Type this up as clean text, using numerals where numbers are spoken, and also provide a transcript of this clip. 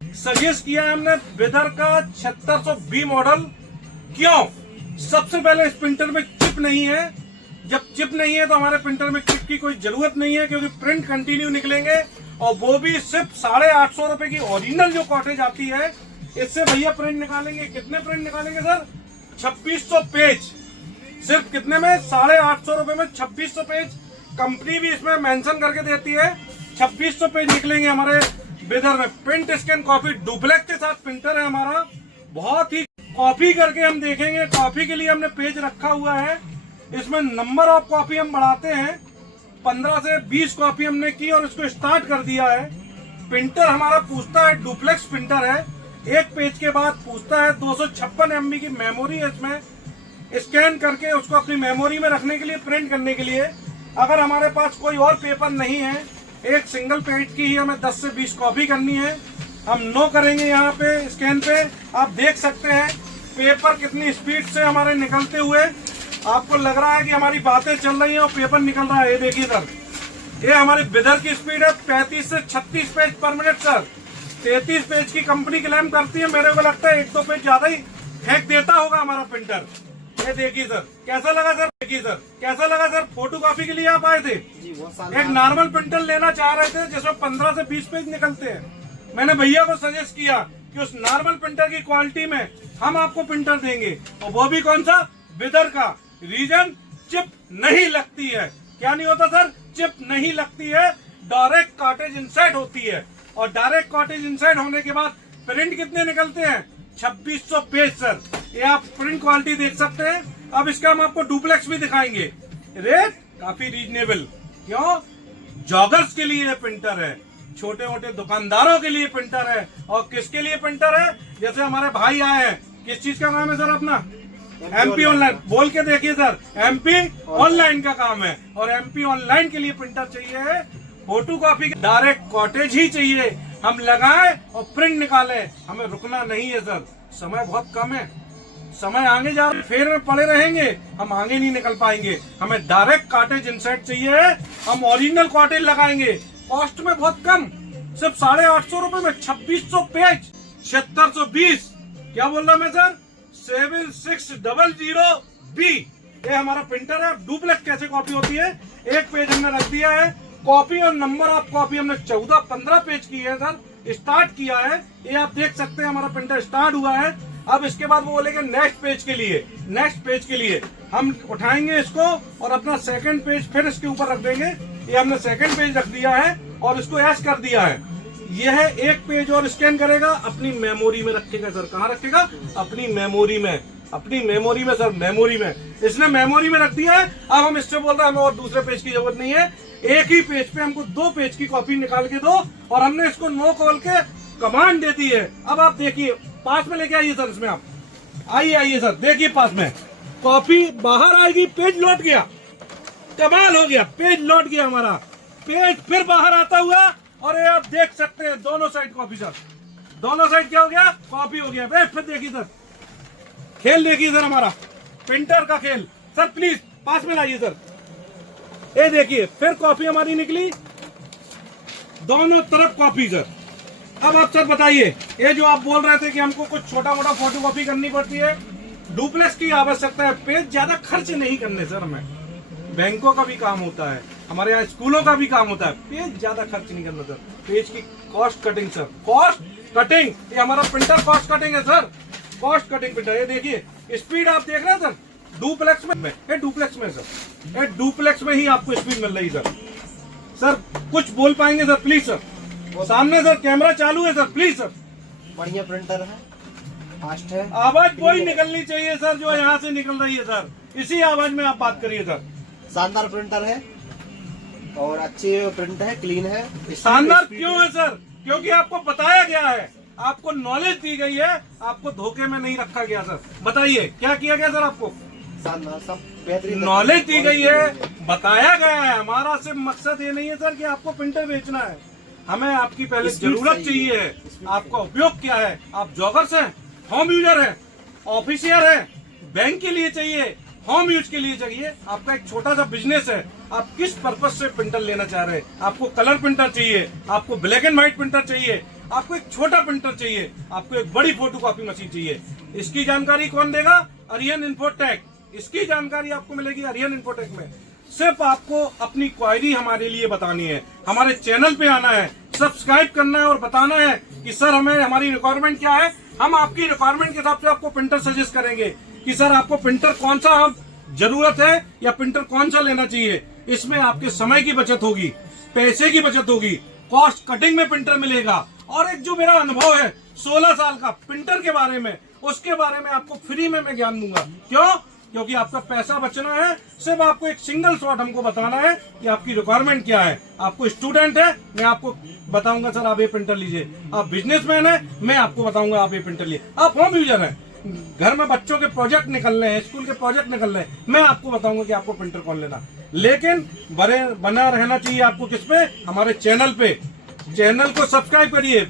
Suggest किया है हमने विदर का 7620 मॉडल। क्यों? सबसे पहले इस प्रिंटर में चिप नहीं है। जब चिप नहीं है तो हमारे प्रिंटर में चिप की कोई जरूरत नहीं है, क्योंकि प्रिंट कंटिन्यू निकलेंगे, और वो भी सिर्फ 850 रुपए की ओरिजिनल जो कॉटेज आती है, इससे भैया प्रिंट निकालेंगे। कितने प्रिंट निकालेंगे सर? 2600 पेज। सिर्फ कितने में? 850 रुपए में 2600 पेज। कंपनी भी इसमें मेंशन करके देती है 2600 पेज निकलेंगे हमारे विदर में। प्रिंट स्कैन कॉपी डुप्लेक्स के साथ प्रिंटर है हमारा। बहुत ही कॉपी करके हम देखेंगे। कॉपी के लिए हमने पेज रखा हुआ है। इसमें नंबर ऑफ कॉपी हम बढ़ाते हैं। 15 से 20 कॉपी हमने की और इसको स्टार्ट कर दिया है। प्रिंटर हमारा पूछता है, डुप्लेक्स प्रिंटर है, एक पेज के बाद पूछता है 256 MB की मेमोरी है इसमें। स्कैन करके उसको अपनी मेमोरी में रखने के लिए, प्रिंट करने के लिए। अगर हमारे पास कोई और पेपर नहीं है, एक सिंगल पेज की ही हमें 10 से 20 कॉपी करनी है, हम नो करेंगे यहाँ पे स्कैन पे। आप देख सकते हैं पेपर कितनी स्पीड से हमारे निकलते हुए। आपको लग रहा है कि हमारी बातें चल रही हैं और पेपर निकल रहा है। ये देखिए सर, ये हमारी विदर की स्पीड है 35 से 36 पेज पर मिनट सर। 33 पेज की कंपनी क्लेम करती है। मेरे को लगता है 1-2 पेज ज्यादा ही फेंक देता होगा हमारा प्रिंटर। ये देखिए सर, कैसा लगा सर? देखिए सर, कैसा लगा सर? फोटो कॉपी के लिए आप आए थे, एक नॉर्मल प्रिंटर लेना चाह रहे थे जिसमें 15 से 20 पेज निकलते हैं। मैंने भैया को सजेस्ट किया कि उस नॉर्मल प्रिंटर की क्वालिटी में हम आपको प्रिंटर देंगे, और वो भी कौन सा? विदर का। रीजन, चिप नहीं लगती है। क्या नहीं होता सर? चिप नहीं लगती है, डायरेक्ट कॉटेज इंसर्ट होती है। और डायरेक्ट कॉटेज इंसर्ट होने के बाद प्रिंट कितने निकलते हैं? 2600 पेज सर। ये आप प्रिंट क्वालिटी देख सकते हैं। अब इसका हम आपको डुप्लेक्स भी दिखाएंगे। रेट काफी रीजनेबल। क्यों? जॉगर्स के लिए प्रिंटर है, छोटे मोटे दुकानदारों के लिए प्रिंटर है। और किसके लिए प्रिंटर है? जैसे हमारे भाई आए हैं, किस चीज का काम है सर अपना? MP online. बोल के देखिए सर, MP ऑनलाइन का काम है। और MP ऑनलाइन के लिए प्रिंटर चाहिए, फोटो कॉपी डायरेक्ट कॉटेज ही चाहिए। हम लगाए और प्रिंट निकाले, हमें रुकना नहीं है सर। समय बहुत कम है, समय आगे जा रहे, फेर में पड़े रहेंगे, हम आगे नहीं निकल पाएंगे। हमें डायरेक्ट कॉटेज इंसर्ट चाहिए, हम ओरिजिनल कॉटेज लगाएंगे। कॉस्ट में बहुत कम, सिर्फ 850 रुपए में 2600 पेज, 7620। क्या बोल रहा मैं सर? 7600B। ये हमारा प्रिंटर है। डुप्लेक्स कैसे कॉपी होती है? एक पेज हमने रख दिया है। कॉपी और नंबर ऑफ कॉपी हमने 14-15 पेज की है सर, स्टार्ट किया है। ये आप देख सकते हैं हमारा प्रिंटर स्टार्ट हुआ है। अब इसके बाद वो बोलेंगे नेक्स्ट पेज के लिए। नेक्स्ट पेज के लिए हम उठाएंगे इसको और अपना सेकंड पेज फिर इसके ऊपर रख देंगे। ये हमने सेकंड पेज रख दिया है और इसको ऐश कर दिया है। यह एक पेज और स्कैन करेगा, अपनी मेमोरी में रखेगा सर। कहाँ रखेगा? अपनी मेमोरी में। अपनी मेमोरी में सर, मेमोरी में। इसने मेमोरी में रख दिया है। अब हम इससे बोल रहे हैं हमें और दूसरे पेज की जरूरत नहीं है, एक ही पेज पे हमको 2 पेज की कॉपी निकाल के दो। और हमने इसको नो कॉल के कमांड दे दी है। अब आप देखिए, पास में लेके आइए सर, इसमें आप आइए सर, देखिए पास में कॉपी बाहर आएगी, पेज लौट गया। कमाल हो गया, पेज लौट गया हमारा। पेज फिर बाहर आता हुआ, और ये आप देख सकते हैं दोनों साइड कॉपी सर। दोनों साइड क्या हो गया? कॉपी हो गया। फिर देखिए सर, खेल देखिए सर, हमारा प्रिंटर का खेल। सर प्लीज पास में लाइए सर। ये देखिए, फिर कॉपी हमारी निकली, दोनों तरफ कॉपी सर। अब आप सर बताइए, ये जो आप बोल रहे थे कि हमको कुछ छोटा मोटा फोटो कॉपी करनी पड़ती है, डुप्लेक्स की आवश्यकता है। पेज ज्यादा खर्च नहीं करने सर। हमें बैंकों का भी काम होता है, हमारे यहाँ स्कूलों का भी काम होता है। पेज ज्यादा खर्च नहीं करना सर। पेज की cost cutting sir, cost cutting. ये हमारा प्रिंटर कॉस्ट कटिंग है सर, कॉस्ट कटिंग प्रिंटर। ये देखिए स्पीड आप देख रहे हैं सर, डुप्लेक्स में। ये डुप्लेक्स में सर, ये डुप्लेक्स में ही आपको स्पीड मिल रही सर। सर कुछ बोल पाएंगे सर प्लीज सर? सामने सर कैमरा चालू है सर, प्लीज सर। बढ़िया प्रिंटर है, फास्ट है। आवाज वही निकलनी चाहिए सर जो यहाँ से निकल रही है सर। इसी आवाज में आप बात करिए सर। शानदार प्रिंटर है और अच्छी प्रिंट है, क्लीन है। शानदार क्यों है सर? क्योंकि आपको बताया गया है, आपको नॉलेज दी गई है, आपको धोखे में नहीं रखा गया सर। बताइए क्या किया गया सर? आपको शानदार, सब बेहतरीन नॉलेज दी गई है, बताया गया है। हमारा सिर्फ मकसद ये नहीं है सर कि आपको प्रिंटर बेचना है। हमें आपकी पहले जरूरत चाहिए है, आपका उपयोग क्या है। आप जॉगर्स हैं, होम यूजर हैं, ऑफिसियर हैं, बैंक के लिए चाहिए, होम यूज के लिए चाहिए, आपका एक छोटा सा बिजनेस है, आप किस पर्पज से प्रिंटर लेना चाह रहे हैं? आपको कलर प्रिंटर चाहिए, आपको ब्लैक एंड व्हाइट प्रिंटर चाहिए, आपको एक छोटा प्रिंटर चाहिए, आपको एक बड़ी फोटोकॉपी मशीन चाहिए, इसकी जानकारी कौन देगा? आर्यन इन्फोटेक। इसकी जानकारी आपको मिलेगी आर्यन इन्फोटेक में। सिर्फ आपको अपनी क्वायरी हमारे लिए बतानी है, हमारे चैनल पे आना है, सब्सक्राइब करना है और बताना है कि सर हमें हमारी रिक्वायरमेंट क्या है। हम आपकी रिक्वायरमेंट के हिसाब से आपको प्रिंटर सजेस्ट करेंगे कि सर आपको प्रिंटर कौन सा जरूरत है या प्रिंटर कौन सा लेना चाहिए। इसमें आपके समय की बचत होगी, पैसे की बचत होगी, कॉस्ट कटिंग में प्रिंटर मिलेगा। और एक जो मेरा अनुभव है 16 साल का प्रिंटर के बारे में, उसके बारे में आपको फ्री में मैं ज्ञान दूंगा। क्यों? क्योंकि आपका पैसा बचना है। सिर्फ आपको एक सिंगल शॉट हमको बताना है कि आपकी रिक्वायरमेंट क्या है। आपको स्टूडेंट है, मैं आपको बताऊंगा सर आप ये प्रिंटर लीजिए। आप बिजनेसमैन है, मैं आपको बताऊंगा आप ये प्रिंटर लीजिए। आप होम यूजर है, घर में बच्चों के प्रोजेक्ट निकल रहे हैं, स्कूल के प्रोजेक्ट निकल रहे हैं, मैं आपको बताऊंगा कि आपको प्रिंटर कौन लेना। लेकिन बना रहना चाहिए आपको किस पे? हमारे चैनल पे। चैनल को सब्सक्राइब करिए।